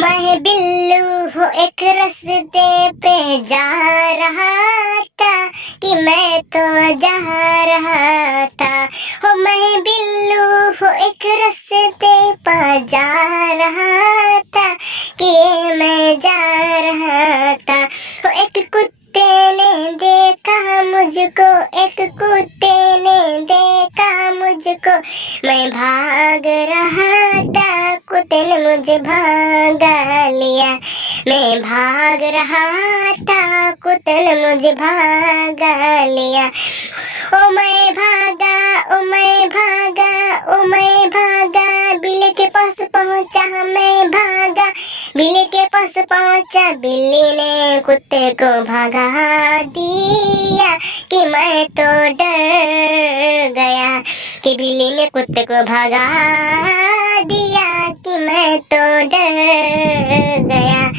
मैं बिल्लू हूँ एक रास्ते पे जा रहा था कि मैं तो जा रहा था। हो मैं बिल्लू हूँ एक रास्ते पे जा रहा था कि मैं जा रहा था। हो एक कुत्ते ने देखा मुझको, एक कुत्ते ने देखा मुझको, मैं भाग रहा था, कुत्ते ने मुझे भागा लिया। मैं भाग रहा था, कुत्ते ने मुझे भागा लिया। ओ मैं भागा, ओ मैं भागा, ओ मैं भागा, बिल्ली के पास पहुंचा मैं भागा। बिल्ली के पास पहुंचा, बिल्ली ने कुत्ते को भगा दिया कि मैं तो डर गया कि बिल्ली ने कुत्ते को भगा दिया कि मैं तो डर गया।